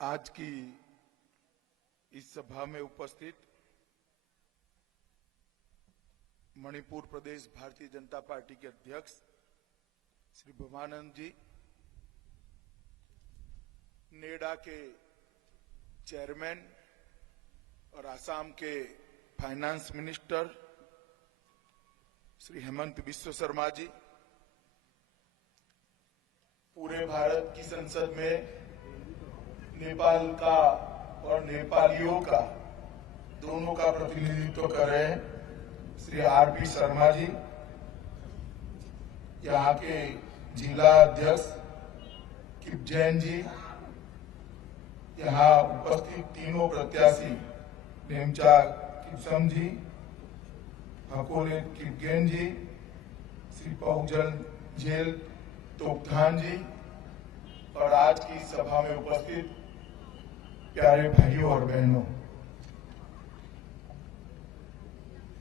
आज की इस सभा में उपस्थित मणिपुर प्रदेश भारतीय जनता पार्टी के अध्यक्ष श्री ब्रह्मानंद जी, नेडा के चेयरमैन और आसाम के फाइनेंस मिनिस्टर श्री हेमंत बिस्वा शर्मा जी, पूरे भारत की संसद में नेपाल का और नेपालियों का दोनों का प्रतिनिधित्व कर रहे हैं श्री आरपी शर्मा जी, यहाँ के जिला अध्यक्ष किप जैन जी, यहाँ उपस्थित तीनों प्रत्याशी नेमचा किपसम जी, हकोले किपगेन जी, श्री पहुजल झेल तोकथान जी और आज की सभा में उपस्थित प्यारे भाइयों और बहनों,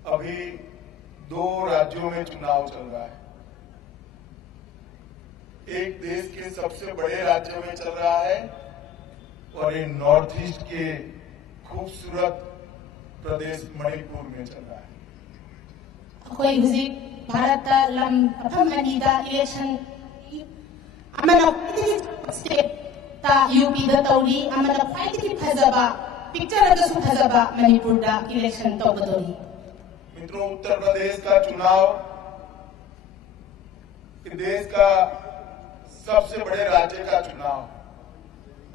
अभी दो राज्यों में चुनाव चल रहा है। एक देश के सबसे बड़े राज्य में चल रहा है और एक नॉर्थ ईस्ट के खूबसूरत प्रदेश मणिपुर में चल रहा है। अखोई हुजी भारत लम प्रथम अनीदा इलेक्शन अमना स्टेट ता यूपी दा तौरी अमना ख्वाइदगी फजबा पिक्चर अदसु फजबा मणिपुर दा इलेक्शन तौबदोरी। मित्रों, उत्तर प्रदेश का चुनाव देश का सबसे बड़े राज्य का चुनाव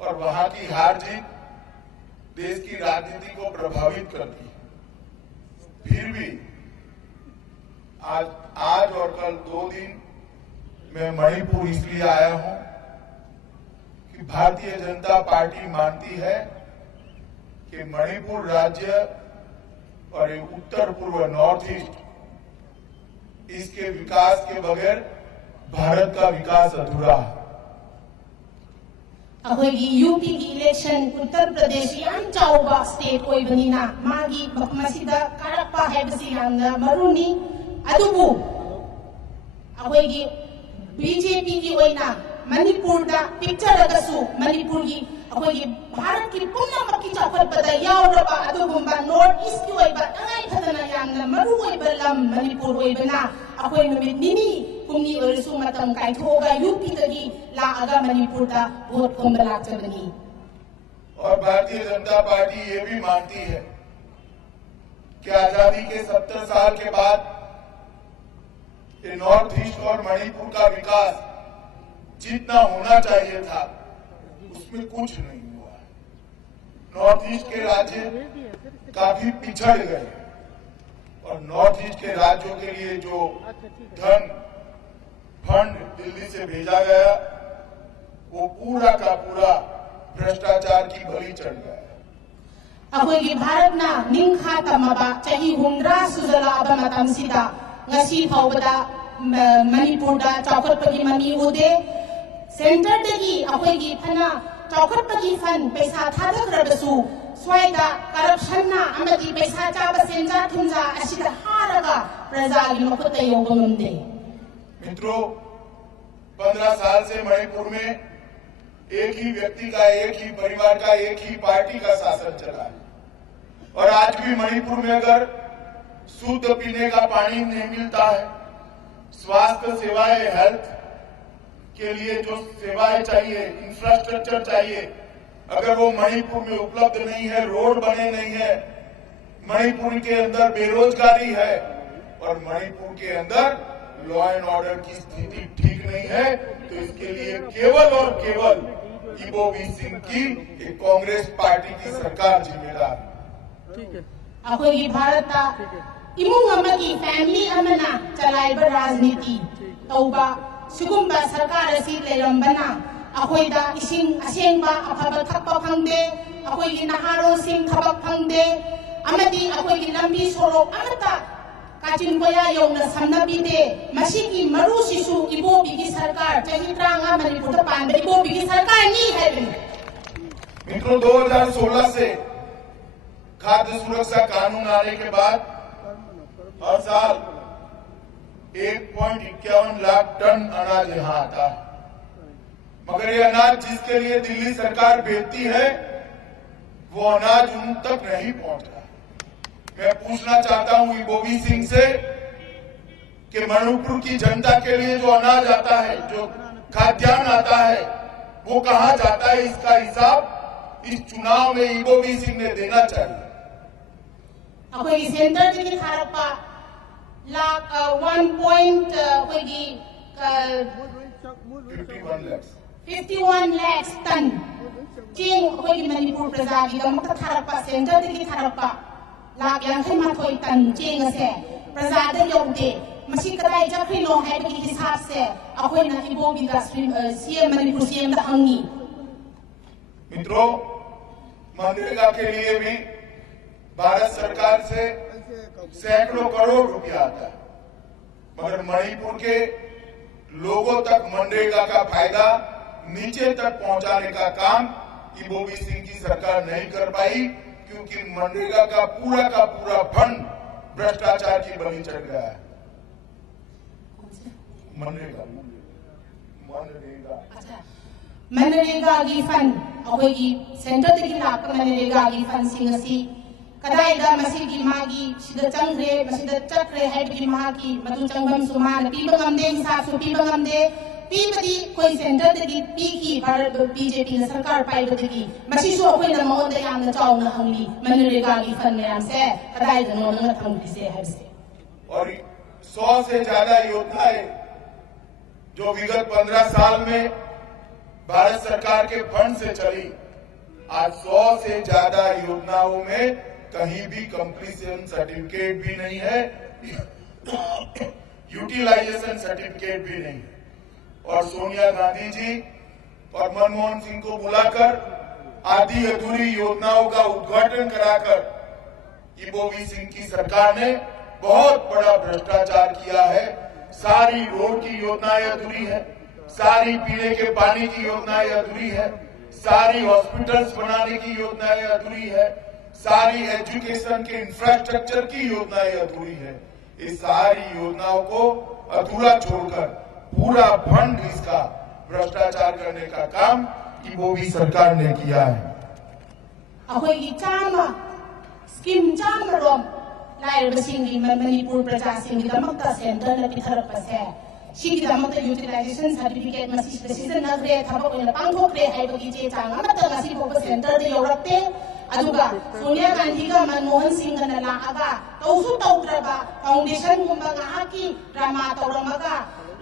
और वहां की हार जीत देश की राजनीति को प्रभावित करती है। फिर भी आज और कल 2 दिन मैं मणिपुर इसलिए आया हूं कि भारतीय जनता पार्टी मानती है कि मणिपुर राज्य और उत्तर पूर्व नॉर्थ ईस्ट, इसके विकास के बगैर भारत का विकास अधूरा है। अखोई यूपी की इलेक्शन उत्तर प्रदेश याम चाउबा स्टेट ओइबनिना मागी मसिदा कारक्पा हैबसी यामना मरुनी अदुबु अखोई बीजेपी की ओइना मणिपुर दा पिक्चर अगसु मणिपुर की अखोई भारत की पुनमक की चौखटपदा यावरबा अदुगुम्बा नॉर्थ ईस्ट की ओइबा तंगाई फदना यामना मरु ओइबा लम मणिपुर ओइबना अखोई नुमित निनी कुमनी ओरसु मतम काइथोगा यूपी तगी लागा मणिपुर दा वोट खोंबा लाचबनी। और भारतीय जनता पार्टी ये भी मानती है कि आजादी के 70 साल के बाद ये नॉर्थ ईस्ट और मणिपुर का विकास जितना होना चाहिए था उसमें कुछ नहीं हुआ है। नॉर्थ ईस्ट के राज्य काफी पिछड़ गए और नॉर्थ ईस्ट के राज्यों के लिए जो फंड दिल्ली से भेजा गया वो पूरा का पूरा भ्रष्टाचार की बलि चढ़ गया। अखोई भारत ना निंखा तमबा चाही हुंद्रा सुजलाबा मतमसिदा ngasi फाउबदा मणिपुर दा चौखटपगी ममी उदे सेंटर दगी अखोई की फना चौखटपगी फन पैसा थादखरबसु स्वाइदा करप्शन ना अमदी पैसा चाबा सेंजा थुंजा असिदा हारगा प्रजा की मखुते योगमंदे। मित्रों, 15 साल से मणिपुर में एक ही व्यक्ति का, एक ही परिवार का, एक ही पार्टी का शासन चला है और आज भी मणिपुर में अगर शुद्ध पीने का पानी नहीं मिलता है, स्वास्थ्य सेवाएं, हेल्थ के लिए जो सेवाएं चाहिए, इंफ्रास्ट्रक्चर चाहिए, अगर वो मणिपुर में उपलब्ध नहीं है, रोड बने नहीं है, मणिपुर के अंदर बेरोजगारी है और मणिपुर के अंदर लॉ एंड ऑर्डर की स्थिति ठीक नहीं है, तो इसके लिए केवल और केवल इबोवी सिंह की कांग्रेस पार्टी की सरकार जिम्मेदार है। अखोई भारत इमुंग अमगी फैमिली अमना चलाइबा राजनीति तौबा सिगुम्बा सरकार असी लेरंबना अखोइदा इसिंग असेंबा अफबा थक्पा फंगदे, अखोई नहारो सिंह थबक फंगदे, अमदी अखोई लंबी सोरोक अमता काचिन कोया यौना समनबीदे, मसी की मरु शिशु इबोबी की सरकार चाही त्रांगा मणिपुर दा पांडे इबोबी की सरकार नहीं है। मित्रों, 2016 से खाद्य सुरक्षा कानून आने के बाद हर साल 1.51 लाख टन अनाज यहाँ आता है। मगर ये अनाज जिसके लिए दिल्ली सरकार भेजती है वो अनाज उन तक नहीं पहुंच रहा। मैं पूछना चाहता हूं इबोवी सिंह से कि मणिपुर की जनता के लिए जो अनाज आता है, जो खाद्यान्न आता है, वो कहां जाता है? इसका हिसाब इस चुनाव में इबोवी सिंह ने देना चाहिए। अखोई सेंटर की थारपा लाख 51 lakhs टन चेंग अखोई मणिपुर प्रजा की दमक थारपा सेंटर की थारपा लाख 52 टन चेंग से प्रजा दे योगदे मसी कदाई जखरिनो है की हिसाब से अखोई ना इबोवी का सीएम मणिपुर सीएम दा हंगी। मित्रों, मनरेगा के लिए भी भारत सरकार से सैकड़ों करोड़ रुपया आता है, मगर मणिपुर के लोगों तक मनरेगा का फायदा नीचे तक पहुंचाने का काम इबोवी सिंह की सरकार नहीं कर पाई, क्योंकि मनरेगा का पूरा फंड भ्रष्टाचार की बलि चढ़ गया है। मनरेगा की फंड अखोई सेंटर की लाख मनरेगा की फंड सिंह असी कदाइदा मसीगी मागी सिदा चंग्रे मसीदा चक्रे है की मागी मधु चंगम सुमान पीबा गमदे हिसाब सु पीबा गमदे पीबदी कोई सेंटर दगी पीकी भारत बीजेपी ने सरकार पाइबदगी मसी सु अखोई न मौन दे याम न चाउ न हंगी मनरेगा की फंड में याम से कदाइदा नो न थंगी से है से। और 100 से ज्यादा योजनाएं जो विगत 15 साल में भारत सरकार के फंड से चली, आज 100 से ज्यादा योजनाओं में कहीं भी कंप्लीशन सर्टिफिकेट भी नहीं है, यूटिलाइजेशन सर्टिफिकेट भी नहीं है। और सोनिया गांधी जी और मनमोहन सिंह को बुलाकर आधी अधूरी योजनाओं का उद्घाटन कराकर इबोवी सिंह की सरकार ने बहुत बड़ा भ्रष्टाचार किया है। सारी रोड की योजनाएं अधूरी है, सारी पीने के पानी की योजनाएं अधूरी है, सारी हॉस्पिटल्स बनाने की योजनाएं अधूरी है, सारी एजुकेशन के इंफ्रास्ट्रक्चर की योजनाएं अधूरी है। इस सारी योजनाओं को अधूरा छोड़कर पूरा फंड इसका भ्रष्टाचार करने का काम इबोवी सरकार ने किया है। अखोई चामा स्कीम चामा रोम लाइरबसिंगी मणिपुर प्रजा सिंगी दमकता सेंटर न पिथरपसे सिगी दमकता यूटिलाइजेशन सर्टिफिकेट मसी डिसीजन नगरे थबक ओइना पांगथोक्रे हाइबगी चे चांग अमता ngasi बोब सेंटर दे योरक्ते अदुगा सोनिया गांधी का मनमोहन सिंह न लागा तौसु तौद्रबा फाउंडेशन गुम्बा गाकी ड्रामा तौरमगा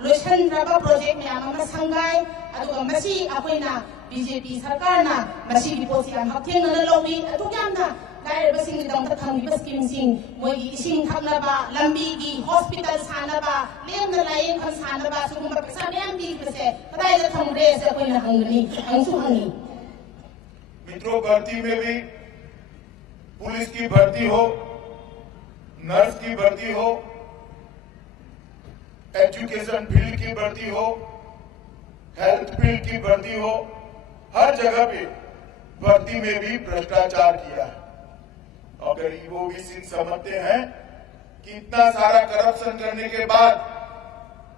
लोइसनद्रबा प्रोजेक्ट म्याम अमा संगाई अदुगा मसी अखोइना बीजेपी सरकार ना मसी की पोसी याम हथेंग न लौई अदुगामना लाइरबसिंग दमकता थंगिबा स्कीम सिंग मोई इसिंग थंगनबा लंबी की हॉस्पिटल सानबा लेमना लायेंग खम सानबा सुगुम्बा पैसा म्याम बीबसे कदाइदा थंगरे से अखोइना हंगनी हंगसु हंगी। मित्रों, भर्ती में भी पुलिस की भर्ती हो, नर्स की भर्ती हो, एजुकेशन फील्ड की भर्ती हो, हेल्थ फील्ड की भर्ती हो, हर जगह पे भर्ती में भी भ्रष्टाचार किया है। अगर इबोवी सिंह समझते हैं कि इतना सारा करप्शन करने के बाद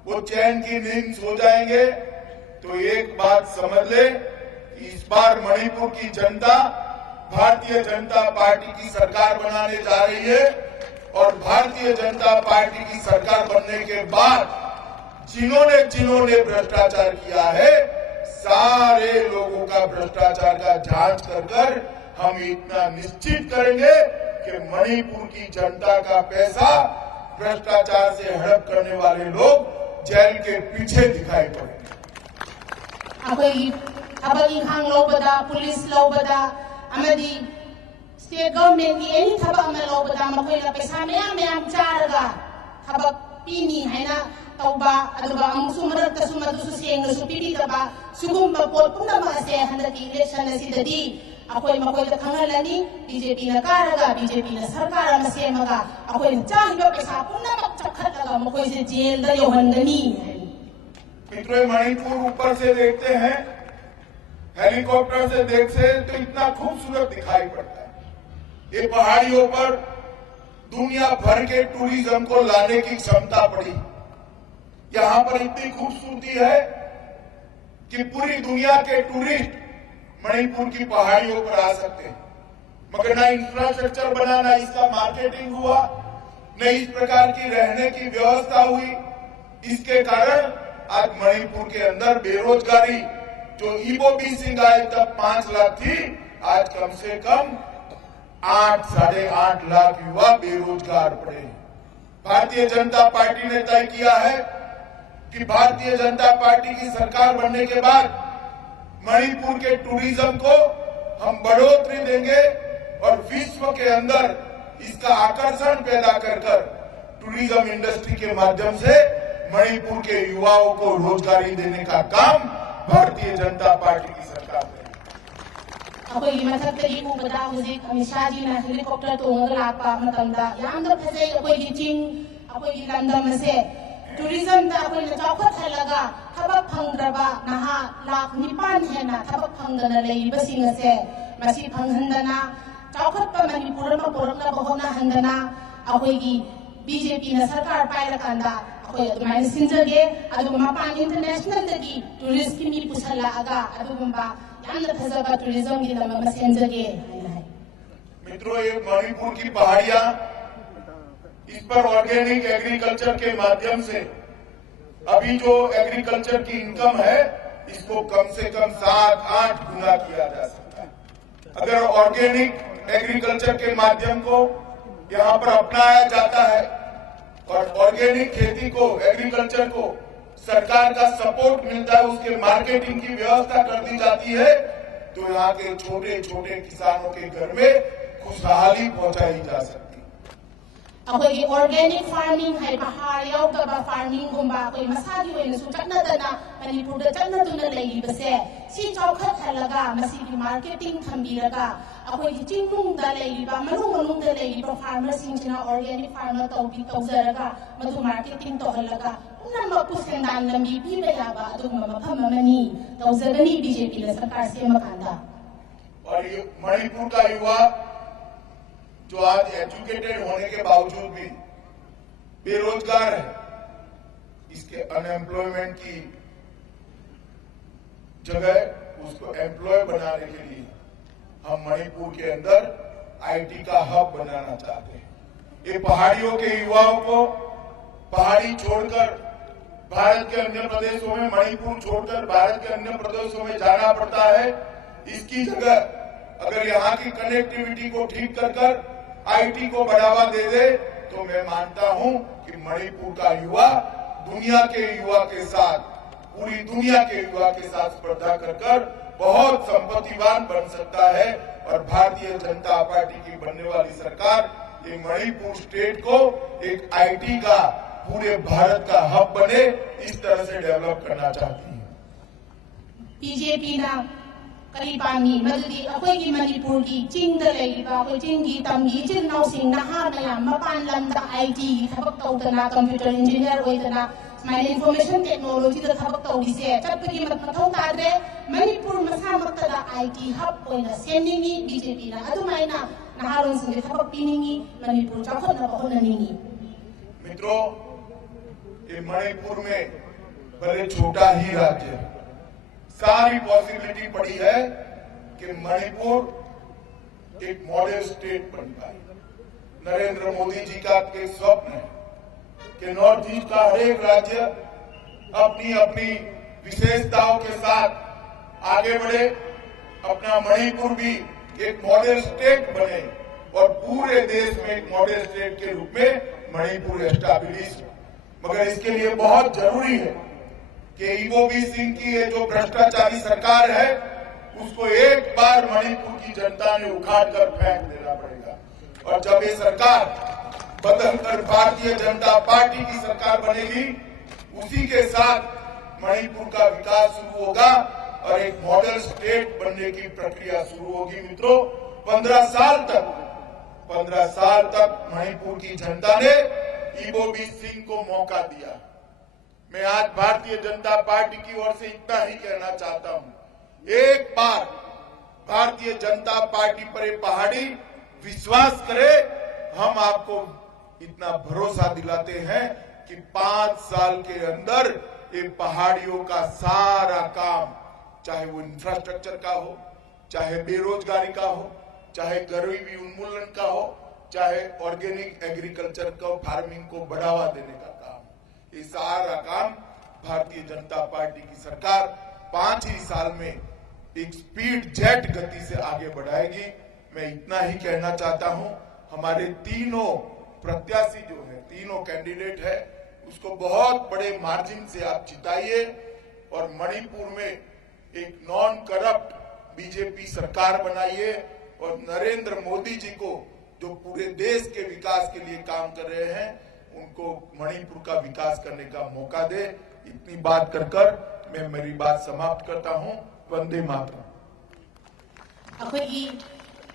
वो चैन की नींद सो जाएंगे, तो एक बात समझ ले कि इस बार मणिपुर की जनता भारतीय जनता पार्टी की सरकार बनाने जा रही है। और भारतीय जनता पार्टी की सरकार बनने के बाद जिन्होंने भ्रष्टाचार किया है, सारे लोगों का भ्रष्टाचार का जांच कर हम इतना निश्चित करेंगे कि मणिपुर की जनता का पैसा भ्रष्टाचार से हड़प करने वाले लोग जेल के पीछे दिखाई पड़ेंगे। थबक लौबदा पुलिस लौबदा अमदी स्टेट गवर्नमेंट की एनी थबक अमा लौबदा मखोइना पैसा मयाम चारगा थबक पीनी हैना तौबा अदुगा अमुसु मरक्तसु मदुसु सेंगसु पीबीदबा सुगुम्बा पोट पुनमसे हंदकी इलेक्शन असिददी अखोई मखोइदा खंगलनी बीजेपी न कारगा बीजेपी न सरकार अमा सेमगा अखोई चाहिबा पैसा पुनमक चखतगा मखोइ से जेल द योहंदनी। मित्रों, मणिपुर ऊपर से देखते हैं, हेलीकॉप्टर से देखते तो इतना खूबसूरत दिखाई पड़ता है। ये पहाड़ियों पर दुनिया भर के टूरिज्म को लाने की क्षमता पड़ी। यहाँ पर इतनी खूबसूरती है कि पूरी दुनिया के टूरिस्ट मणिपुर की पहाड़ियों पर आ सकते हैं, मगर न इंफ्रास्ट्रक्चर बना, न इसका मार्केटिंग हुआ, न इस प्रकार की रहने की व्यवस्था हुई। इसके कारण आज मणिपुर के अंदर बेरोजगारी, जो ईबोबी सिंह आए तब 5 लाख थी, आज कम से कम 8-8.5 लाख युवा बेरोजगार पड़े हैं। भारतीय जनता पार्टी ने तय किया है कि भारतीय जनता पार्टी की सरकार बनने के बाद मणिपुर के टूरिज्म को हम बढ़ोतरी देंगे और विश्व के अंदर इसका आकर्षण पैदा कर टूरिज्म इंडस्ट्री के माध्यम से मणिपुर के युवाओं को रोजगारी देने का काम भारतीय जनता पार्टी की सरकार ने। अखोई मथक्तगी उबदा हुजिक अमिशाजीना हेलीकॉप्टर तोंगगा लापा मतमदा यामदा फजै अखोई चिंग अखोई लंदम से टूरिज्म दा अखोई चौखत हलगा थबक फंगद्रबा नहा लाख 9 हेना थबक फंगदना लेइबसिंग से मसी फंगहंदना चौखत प मणिपुर मा पोरकना बहोना हंदना अखोई बीजेपी न सरकार पाइरकांदा अखोई अदुमाइन सिंजगे अदु मपान इंटरनेशनल दगी टूरिस्ट की मी पुसला आगा अदुगुंबा यामदा फजबा टूरिज्म की लम्मा सेंजगे। मित्रों, ये मणिपुर की पहाड़ियां, इस पर ऑर्गेनिक एग्रीकल्चर के माध्यम से अभी जो एग्रीकल्चर की इनकम है, इसको कम से कम 7-8 गुना किया जा सकता है। अगर ऑर्गेनिक एग्रीकल्चर के माध्यम को यहाँ पर अपनाया जाता है और ऑर्गेनिक खेती को, एग्रीकल्चर को सरकार का सपोर्ट मिलता है, उसके मार्केटिंग की व्यवस्था कर दी जाती है, तो यहाँ के छोटे छोटे किसानों के घर में खुशहाली पहुंचाई जा सकती है। अखोई ऑर्गेनिक फार्मिंग है पहाड़ याउदबा फार्मिंग गुंबा अखोई मसागी वेन सु चक्नदना मणिपुर द चक्नदुना लेइबसे सी चौखत हलगा मसीगी मार्केटिंग थंबीरगा अखोई चिंगुंग द लेइबा मनुंग द लेइबा फार्मर सिंजना ऑर्गेनिक फार्मर तौजरगा मधु मार्केटिंग तो हलगा उनमकु सेंदान लंबी पीबे याबा अदुगुमा मफम मनी तौजगनी बीजेपी ने सरकार से मकांदा। और ये मणिपुर का युवा जो आज एजुकेटेड होने के बावजूद भी बेरोजगार है, इसके अनएम्प्लॉयमेंट की जगह उसको एम्प्लॉय बनाने के लिए हम मणिपुर के अंदर आईटी का हब बनाना चाहते हैं। ये पहाड़ियों के युवाओं को पहाड़ी छोड़कर भारत के अन्य प्रदेशों में, मणिपुर छोड़कर भारत के अन्य प्रदेशों में जाना पड़ता है। इसकी जगह अगर यहाँ की कनेक्टिविटी को ठीक कर आईटी को बढ़ावा दे दे, तो मैं मानता हूं कि मणिपुर का युवा दुनिया के युवा के साथ, पूरी दुनिया के युवा के साथ स्पर्धा कर बहुत संपत्तिवान बन सकता है। और भारतीय जनता पार्टी की बनने वाली सरकार ये मणिपुर स्टेट को एक आईटी का, पूरे भारत का हब बने, इस तरह से डेवलप करना चाहती है। बीजेपी ना करी पामी मदुदी अखोई मणिपुर की चिंग लेइबा अखोई चिंगी तंगी चिन्नाव सिंह नहा मयाम मपान लंदा आईटी थबक तौदना कंप्यूटर इंजीनियर होइदना स्माइल इंफॉर्मेशन टेक्नोलॉजी द थबक तौदिसे चटपगी मथौ तादरे मणिपुर मसा मक्तदा आईटी हब ओइना सेनिंगी बीजेपी ना अदुमाइना नहारोन सिंह थबक पिनिंगी मणिपुर चौखना बहोननिंगी। मित्रों, ये मणिपुर में भले छोटा ही राज्य है, सारी पॉसिबिलिटी पड़ी है कि मणिपुर एक मॉडल स्टेट बन पाए। नरेंद्र मोदी जी का एक स्वप्न है कि नॉर्थ ईस्ट का हर एक राज्य अपनी अपनी विशेषताओं के साथ आगे बढ़े, अपना मणिपुर भी एक मॉडल स्टेट बने और पूरे देश में एक मॉडल स्टेट के रूप में मणिपुर एस्टैब्लिश। मगर इसके लिए बहुत जरूरी है कि ईबोबी सिंह की ये जो भ्रष्टाचारी सरकार है, उसको एक बार मणिपुर की जनता ने उखाड़ कर फेंक देना पड़ेगा। और जब ये सरकार बदलकर भारतीय जनता पार्टी की सरकार बनेगी, उसी के साथ मणिपुर का विकास शुरू होगा और एक मॉडल स्टेट बनने की प्रक्रिया शुरू होगी। मित्रों, 15 साल तक मणिपुर की जनता ने ईबोबी सिंह को मौका दिया। मैं आज भारतीय जनता पार्टी की ओर से इतना ही कहना चाहता हूं, एक बार भारतीय जनता पार्टी पर ये पहाड़ी विश्वास करे। हम आपको इतना भरोसा दिलाते हैं कि 5 साल के अंदर ये पहाड़ियों का सारा काम चाहे वो इंफ्रास्ट्रक्चर का हो, चाहे बेरोजगारी का हो, चाहे गरीबी उन्मूलन का हो, चाहे ऑर्गेनिक एग्रीकल्चर को, फार्मिंग को बढ़ावा देने का काम। ये सारा काम भारतीय जनता पार्टी की सरकार 5 ही साल में एक स्पीड जेट गति से आगे बढ़ाएगी। मैं इतना ही कहना चाहता हूं, हमारे तीनों प्रत्याशी जो है, तीनों कैंडिडेट है, उसको बहुत बड़े मार्जिन से आप जिताइए और मणिपुर में एक नॉन करप्ट बीजेपी सरकार बनाइए और नरेंद्र मोदी जी को, जो पूरे देश के विकास के लिए काम कर रहे हैं, उनको मणिपुर का विकास करने का मौका दे। इतनी बात कर मैं मेरी बात समाप्त करता हूं। वंदे मातरम।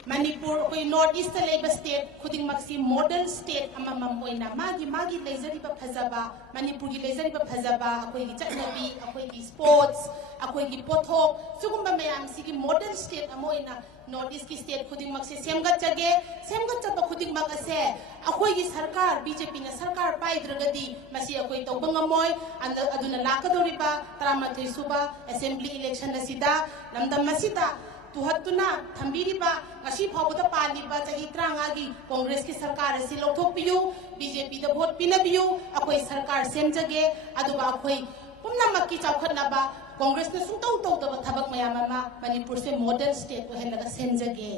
मणिपुर कोई नॉर्थ ईस्ट लेब स्टेट खुदिंगमक्सी मॉडल स्टेट अममम ओइना मागी लेजरिबा फजबा मणिपुर की लेजरिबा फजबा अखोई चटनबी अखोई स्पोर्ट्स अखोई पोथोक सुगुम्बा मयाम सिगी मॉडल स्टेट अमोइना नॉर्थ ईस्ट की स्टेट खुदिंगमक्सी सेमगत खुदिंगमक असे अखोई सरकार बीजेपी ना सरकार पाइद्रगदी मसी अखोई तौबंगमोय अदुना लाकदोरिबा 13 सुबा असेंबली इलेक्शन असिदा लमदम मसिदा तुहत्तुना थंबीरिबा ngasi phawda paliba chahi 30 gi Congress की सरकार असी लौथोकपियु बीजेपी दा वोट पिनबियु अखोई सरकार सेमजगे अदुगा अखोई पुनमक की चौखटनाबा कांग्रेस ने सुतौ तौदबा थबक मयामा मणिपुर से मॉडल स्टेट ओहेलगा सेमजगे।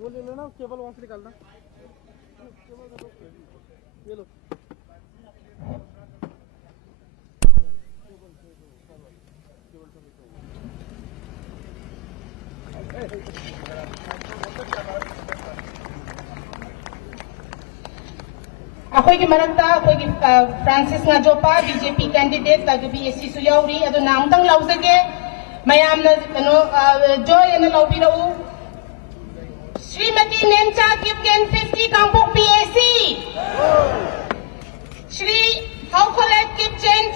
वो ले लेना, केबल वहां से निकालना, ये लो। अखोई की मरक्ता अखोई की Francis नाजोपा BJP candidate rugby AC सुयाउरी अदो नामतंग लौजगे मयामना कनो जॉय एना लौबिरऊ श्रीमती नेमचा किपकेन 50 कांगपोक पीएसी श्री हाउखोलेट किपचेन